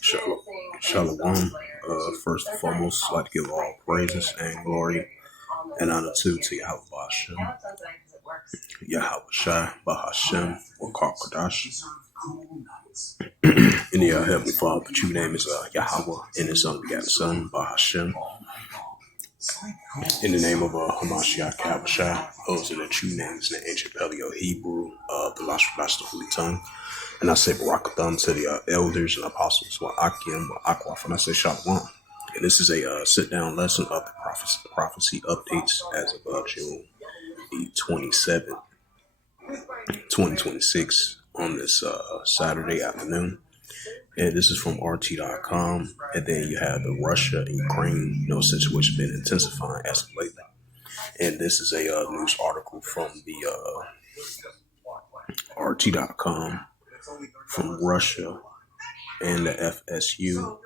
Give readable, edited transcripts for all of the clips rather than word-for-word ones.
Shalom. Shalom. First and foremost, I'd like to give all praises and glory and honor to Yahweh Hashem, Yahweh Shai, Bahashem, or Karkadash. In the Heavenly Father, the true name is Yahweh, and His unbegotten Son, Bahashem. In the name of Hamashiach Yahushua, those are the true names in the ancient Paleo Hebrew, the Lashon, the Holy Tongue. And I say Barakatham to the elders and apostles, Akim, Akwaf, and I say Shalom. And this is a sit-down lesson of the prophecy updates as of June the 27th, 2026 on this Saturday afternoon. And this is from RT.com. And then you have the Russia and Ukraine, situation been intensifying as of lately. And this is a news article from the RT.com from Russia and the FSU.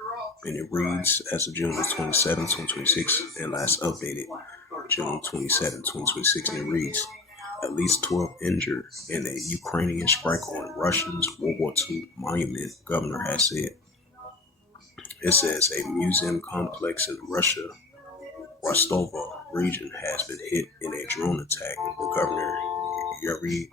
And it reads, as of June 27, 2026, and last updated June 27, 2026, and it reads, at least 12 injured in a Ukrainian strike on Russia's World War II monument, governor has said. It says a museum complex in Russia, Rostova region has been hit in a drone attack. The governor, Yuri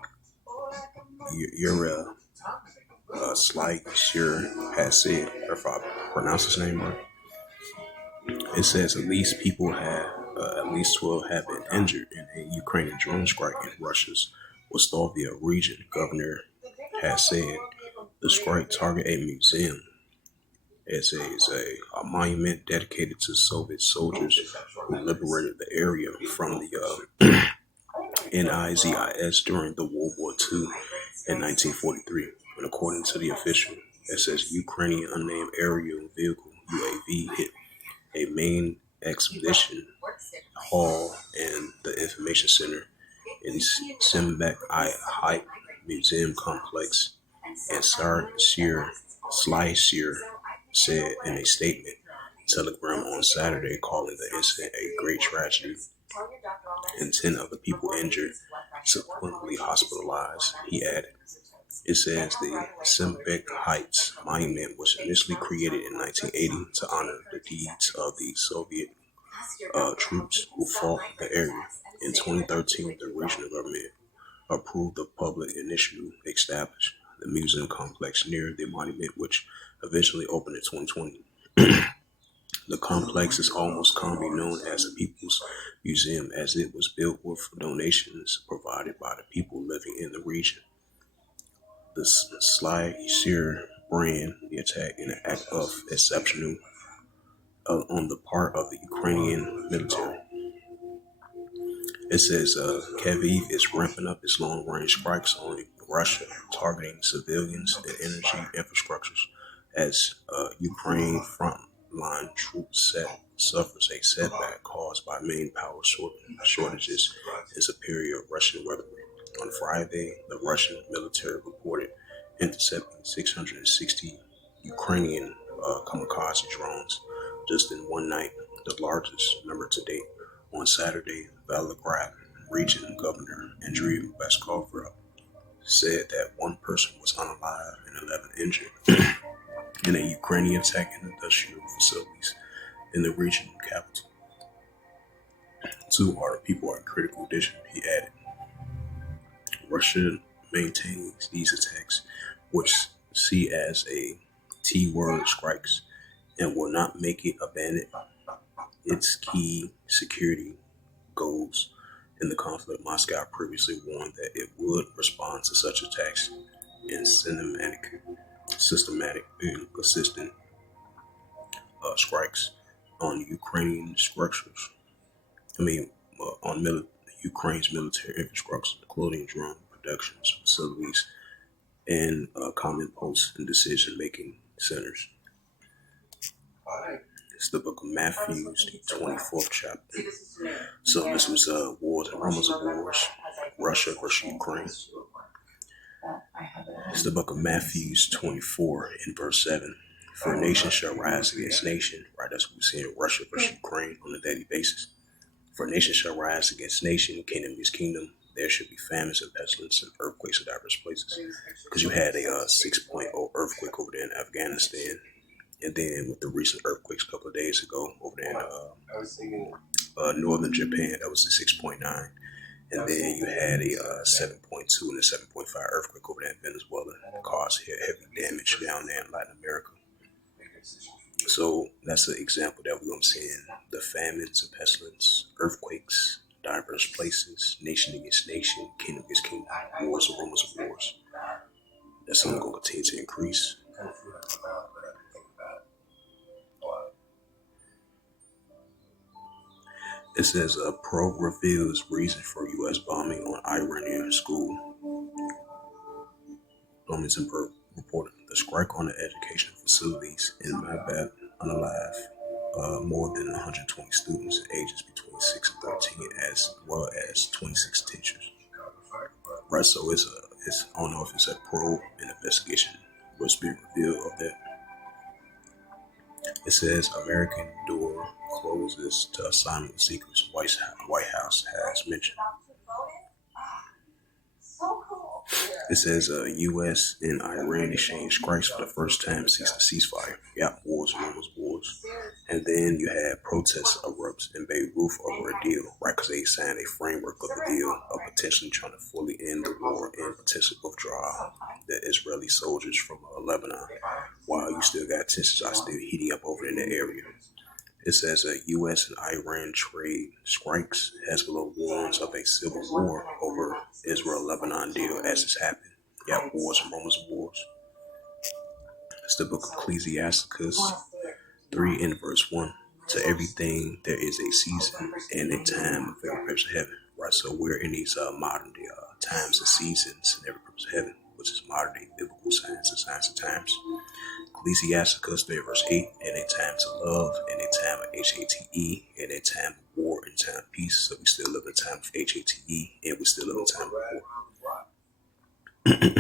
Slyshir, has said, if I pronounce his name right, it says at least 12 have been injured in a Ukrainian drone strike in Russia's Rostovia region. Governor has said the strike targeted a museum. It says a monument dedicated to Soviet soldiers who liberated the area from the Nazis during the World War II in 1943. And according to the official, it says Ukrainian unnamed aerial vehicle UAV hit a main exhibition hall and the information center in Simbek Hype Museum Complex. And Slyshir said in a statement, Telegram on Saturday, calling the incident a great tragedy and 10 other people injured, subsequently hospitalized. He added, it says the Simbek Heights Monument was initially created in 1980 to honor the deeds of the Soviet troops who fought the area. In 2013, the regional government approved the public initiative established the museum complex near the monument, which eventually opened in 2020. The complex is almost commonly known as the People's Museum, as it was built with donations provided by the people living in the region. The Slyshir brand the attack in an act of exceptional on the part of the Ukrainian military. It says Kyiv is ramping up its long-range strikes on Russia, targeting civilians and energy infrastructures as Ukraine frontline troops suffers a setback caused by main power shortages and superior Russian weaponry. On Friday, the Russian military reported intercepting 660 Ukrainian kamikaze drones just in one night, the largest number to date. On Saturday, Volgograd region governor Andriy Peskov said that one person was unalive and 11 injured in a Ukrainian attack in industrial facilities in the region capital. 2 other people are in critical condition, he added. Russia maintains these attacks, which see as a T-word strikes, and will not make it abandon its key security goals in the conflict. Moscow previously warned that it would respond to such attacks in systematic and consistent strikes on Ukrainian structures. Ukraine's military infrastructure, including drone production facilities and command posts and decision-making centers. It's the book of Matthew, the 24th chapter. So this was Wars and Rumors of Wars, Russia versus Ukraine. It's the book of Matthew 24 in verse 7. For nation shall rise against nation, right? That's what we see in Russia versus Ukraine on a daily basis. For nation shall rise against nation, kingdom against kingdom. There should be famines and pestilence and earthquakes in diverse places. Because you had a 6.0 earthquake over there in Afghanistan. And then with the recent earthquakes a couple of days ago over there in northern Japan, that was a 6.9. And then you had a 7.2 and a 7.5 earthquake over there in Venezuela that caused heavy damage down there in Latin America. So that's an example that we're going to see in the famines and pestilence, earthquakes, diverse places, nation against nation, kingdom against kingdom, wars and rumors of wars. That's something going to continue to increase. It says probe reveals reason for U.S. bombing on Iranian school. Bloomington reported the strike on the educational facilities in Mabad unalive more than 120 students ages between 6 and 13, as well as 26 teachers. Right, so it's I don't know if it's a probe, an investigation, what's being revealed of that. It says American door closes to assignment secrets. White House has mentioned. It says U.S. and Iran exchange strikes for the first time since the ceasefire. Yeah, wars, wars. And then you had protests erupts in Beirut over a deal, right? Because they signed a framework of the deal of potentially trying to fully end the war and potentially withdraw the Israeli soldiers from Lebanon, while you still got tensions are still heating up over in the area. It says U.S. and Iran trade strikes. Hezbollah warns of a civil war over Israel-Lebanon deal as it's happened. Yeah, wars and rumors of wars. It's the book of Ecclesiasticus 3 and verse 1. To everything there is a season and a time of every purpose of heaven. Right, so we're in these modern day times and seasons in every purpose of heaven, which is modern day biblical science and science of times. Ecclesiasticus 3 verse 8, and a time to love, and a time of HATE, and a time of war, and time of peace. So we still live in a time of HATE, and we still live in a time of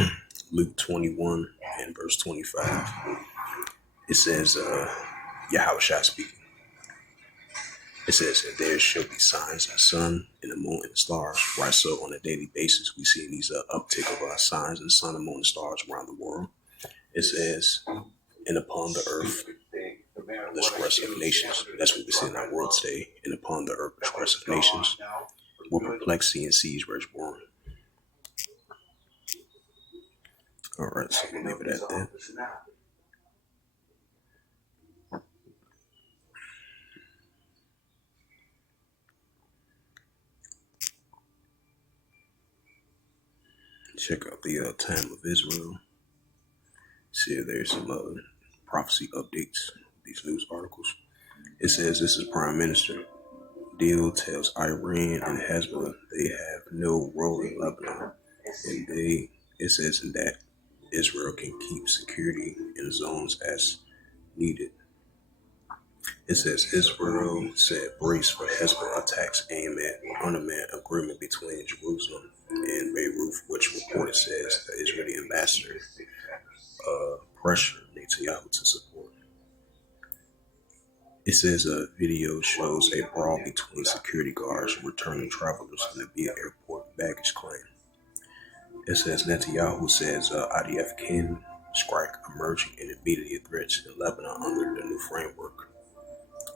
war. Luke 21 and verse 25. It says, Yahushua speaking. It says, and there shall be signs in the sun, and the moon, and the stars. Right, so on a daily basis, we see these uptick of signs in the sun, the moon, and stars around the world. It says, and upon the earth, the stress of nations. That's what we see in our world today. And upon the earth, the stress of nations, where perplexity and siege were born. All right, so we'll leave it at that. Check out the time of Israel. See if there's some prophecy updates, these news articles. It says this is Prime Minister. Deal tells Iran and Hezbollah they have no role in Lebanon. And it says in that Israel can keep security in zones as needed. It says Israel said brace for Hezbollah attacks aimed at unmanned agreement between Jerusalem and Beirut, which reported says the Israeli ambassador pressured Netanyahu to support. It says a video shows a brawl between security guards returning travelers in the Bia airport baggage claim. It says Netanyahu says IDF can strike emerging and immediate threats in Lebanon under the new framework.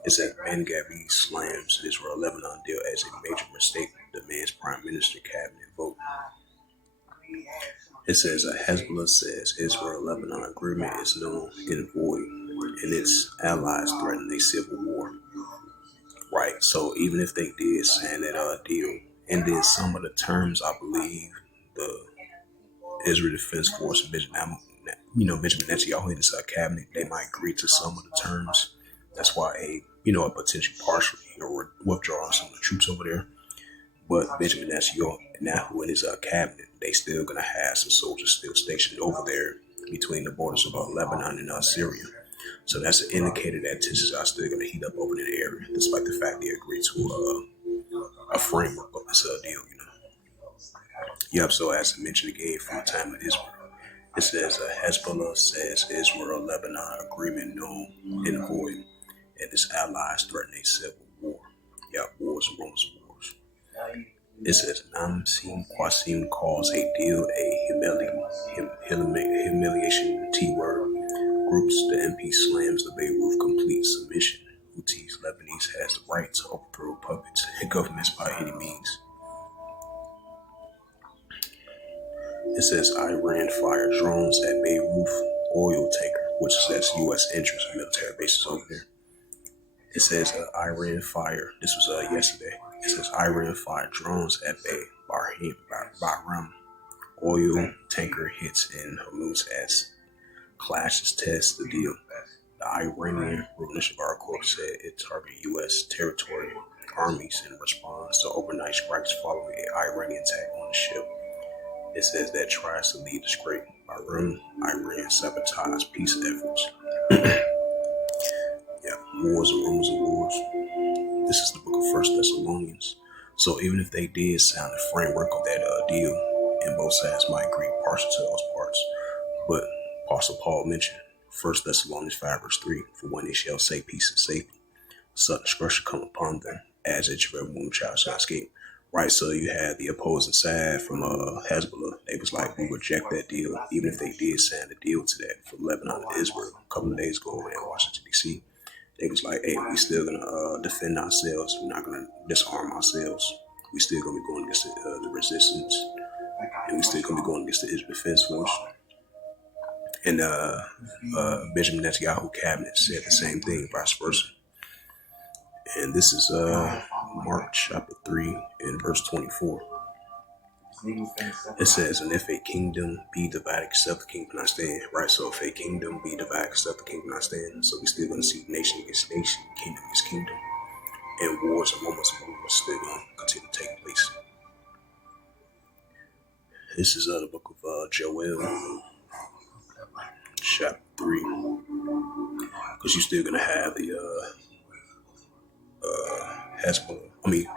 It says Ben-Gvir slams Israel-Lebanon deal as a major mistake, demands Prime Minister cabinet vote. It says Hezbollah says Israel-Lebanon agreement is null and void, and its allies threaten a civil war. Right, so even if they did sign that deal, and then some of the terms, I believe, the Israel Defense Force, Benjamin Netanyahu and his cabinet, they might agree to some of the terms. That's why a potential partial withdrawal some of the troops over there. But Benjamin Netanyahu and his cabinet, they still gonna have some soldiers still stationed over there between the borders of Lebanon and Syria. So that's an indicator that tensions are still gonna heat up over in the area, despite the fact they agreed to a framework of this deal. Yep. So as I mentioned again, from the time of Israel, it says Hezbollah says Israel-Lebanon agreement null and void, and its allies threaten a civil war. Yeah, wars and rumors of wars. It says Namsim Qasim calls a deal a humiliation T-word. groups, the MP slams the Beirut complete submission. Houthis, Lebanese has the right to overthrow puppets and governments by any means. It says Iran fires drones at Beirut oil tanker, which says U.S. interests and military bases over there. It says Iran fire. This was yesterday. It says Iran fired drones at Bahrain oil tanker hits in Hormuz as clashes test the deal. The Iranian Revolutionary Guard Corps said it targeted U.S. territory armies in response to overnight strikes following an Iranian attack on the ship. It says that tries to lead the scrape. Iran sabotaged peace efforts. Yeah, wars and rumors of wars. This is the book of First Thessalonians. So even if they did sound the framework of that deal, and both sides might agree partial to those parts, but Apostle Paul mentioned First Thessalonians 5 verse 3, for when they shall say peace and safety, sudden destruction come upon them, as a children womb child shall escape. Right, so you had the opposing side from Hezbollah. They was like, we reject that deal, even if they did sign a deal to that from Lebanon to Israel a couple of days ago in Washington, D.C. They was like, hey, we still going to defend ourselves. We're not going to disarm ourselves. We still going to be going against the resistance. And we still going to be going against the Israel Defense Force. And Benjamin Netanyahu cabinet said the same thing, vice versa. And this is Mark chapter 3 and verse 24. It says, and if a kingdom be divided, except the kingdom not stand. Right, so if a kingdom be divided, except the kingdom not stand. So we still going to see nation against nation, kingdom against kingdom. And wars and rumors of wars still going to continue to take place. This is the book of Joel, chapter 3. Because you're still going to have the Hezbollah,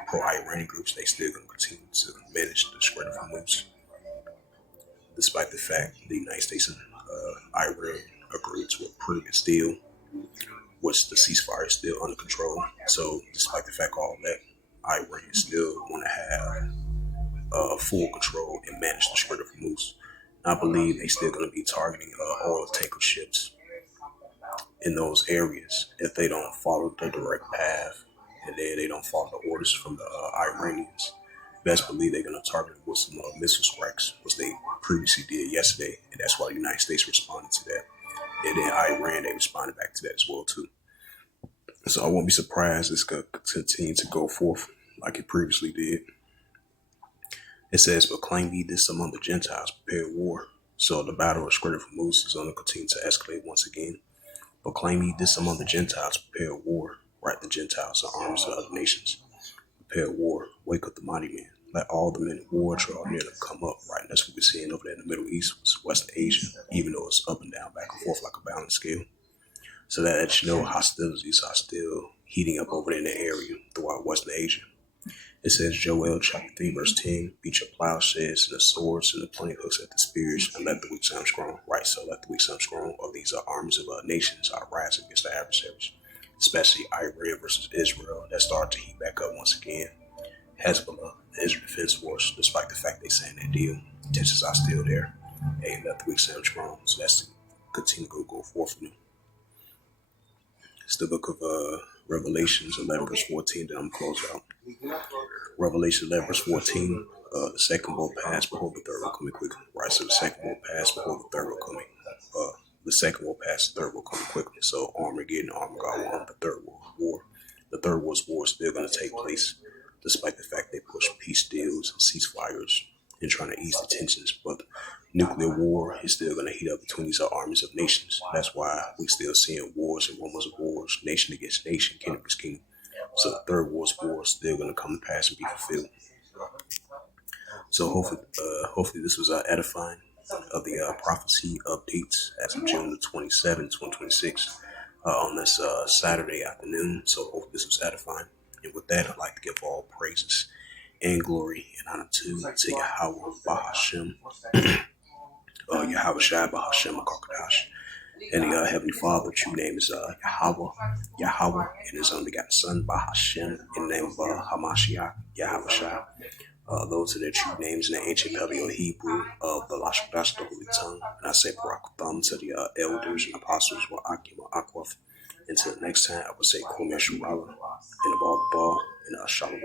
pro-Iranian groups, they still going to continue to manage the spread of Hormuz. Despite the fact the United States and Iran agreed to a previous deal, which the ceasefire is still under control. So despite the fact of all that, Iran still want to have full control and manage the spread of Hormuz. I believe they still going to be targeting oil tanker ships in those areas if they don't follow the direct path and then they don't follow the orders from the Iranians. Best believe they're going to target them with some missile strikes, which they previously did yesterday, and that's why the United States responded to that. And then Iran, they responded back to that as well too. So I won't be surprised it's going to continue to go forth like it previously did. It says, proclaim ye this among the Gentiles, prepare war. So the battle of Square for Moose is going to continue to escalate once again. Proclaim ye this among the Gentiles, prepare war. Right, the Gentiles are armies of other nations. Prepare war, wake up the mighty man. Let all the men of war draw near to come up. Right, and that's what we're seeing over there in the Middle East, West Asia, even though it's up and down, back and forth like a balance scale. So that you know hostilities are still heating up over there in the area throughout Western Asia. It says Joel chapter 3 verse 10, beat your plowshares and the swords and the pointing hooks at the spears and let the weak sound strong. Right, so let the weak sound strong, or these are armies of nations are rising against the adversaries, especially Iran versus Israel. That started to heat back up once again. Hezbollah, the Israel Defense Force, despite the fact they saying that deal, tensions are still there. Hey, let the weak sound strong. So that's to continue to go forth from them. It's the book of Revelations 11 verse 14 that I'm close out. Revelation 11 verse 14, the second will pass, behold the third will come quickly. Right, so the second will pass, behold the third will come. The second will pass, the third will come quickly. So Armageddon, Armageddon, the third world war. The third world war is still going to take place, despite the fact they push peace deals and ceasefires and trying to ease the tensions. But nuclear war is still going to heat up between these armies of nations. That's why we still seeing wars and rumors of wars, nation against nation, kingdom against kingdom. So the third world war is still going to come to pass and be fulfilled. So hopefully this was edifying of the prophecy updates as of June the 27th, 2026 on this Saturday afternoon. So hopefully this was edifying. And with that, I'd like to give all praises and glory and honor to Yahweh Bahashem, Yahweh Shai Bahashem HaKadosh. And the Heavenly Father, true name is Yahweh, and His only begotten Son, Bahashem, in the name of Hamashiach, Yahweh Shai. Those are their true names in the ancient Paleo Hebrew of the Lashon the Holy Tongue. And I say Barak Thumb to the elders and apostles were Akim or Akwaf. Until next time, I would say Kumer Shurala and the Ball and Shalom.